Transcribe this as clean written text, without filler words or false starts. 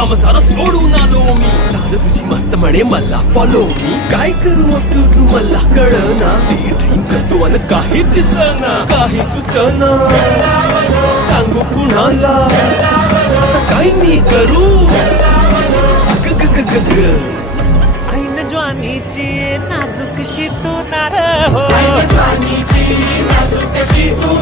काम सारा सोडून आलो मी. चाल तुझी मस्त म्हणे मला फॉलो मी. काय करू तू मला कळना. ड्रीम करतो आणि काही दिसना. काही सुचना सांगू कुणाला आता काय मी करू. ऐन ज्वानीची नाजूकशी तू नार हो. ऐन ज्वानीची नाजूकशी तू